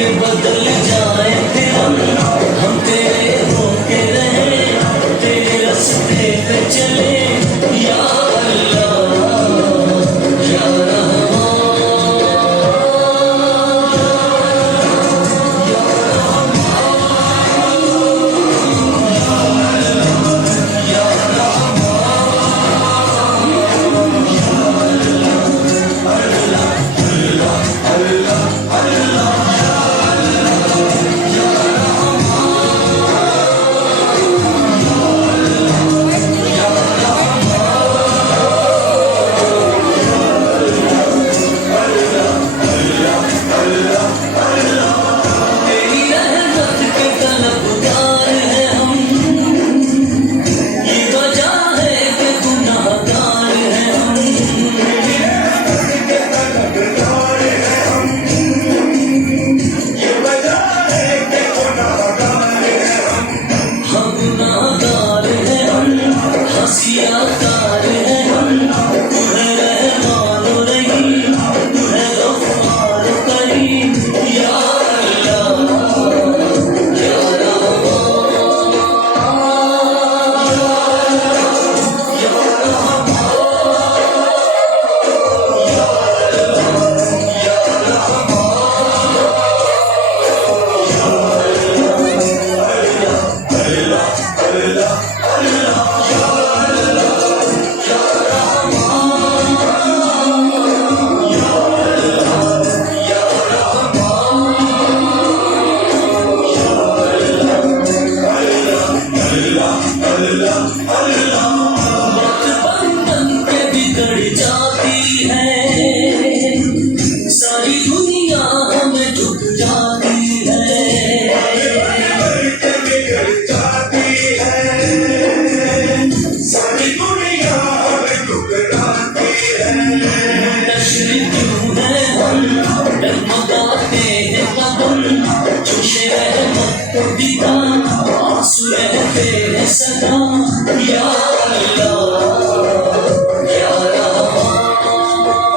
के बदल जाए फिर हम तेरे होके रहे, तेरे रास्ते पे चले या अल्लाह या सारी दुनिया हमें झुक जाती है, सारी दुनिया हमें ठुकराती है। नशर क्यों है हम डगमगाते हैं कदम, जोशे रहमत को दिखा आंसू रहते हैं सदा या